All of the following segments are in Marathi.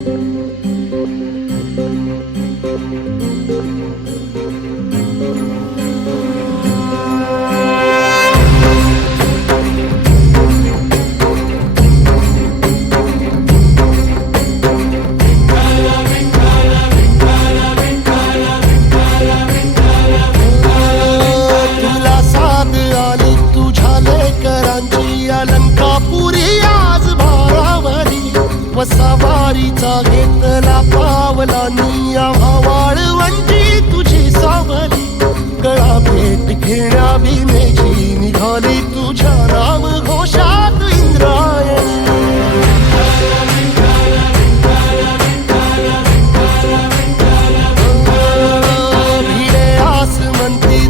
तुला साथ आली तुझ्या लेकरांची अलंकापुरी आज भारावरी वसावारीचा घेतला पावलांनी आम्हा वाळवंटी तुझी सावली गळा भेट घेण्या भीमेची निघाली तुझ्या नाम घोषात इंद्रायणी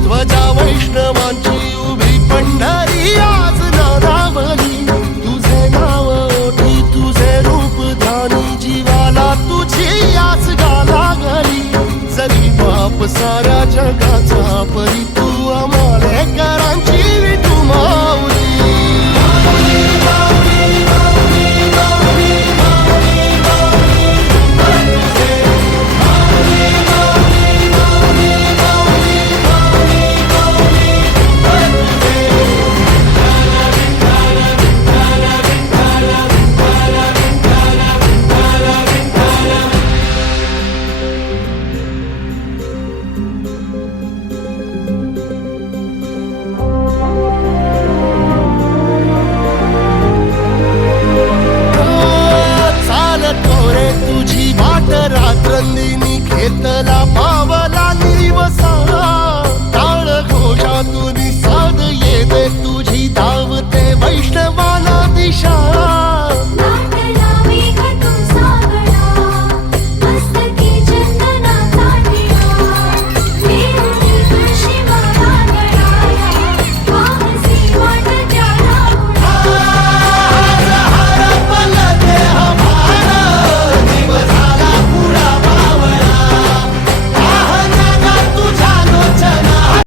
ध्वजा वैष्णवांची उभी पंढरी आज नारावली तुझे नाव ओठी तुझे रूप ध्यानी जीवाला तुझी आस गाला गली जरी बाप साऱ्या जगाचा परी तू आम्हाले करांची विठू माऊली तुझी वाट रात्रंदिनी घेतला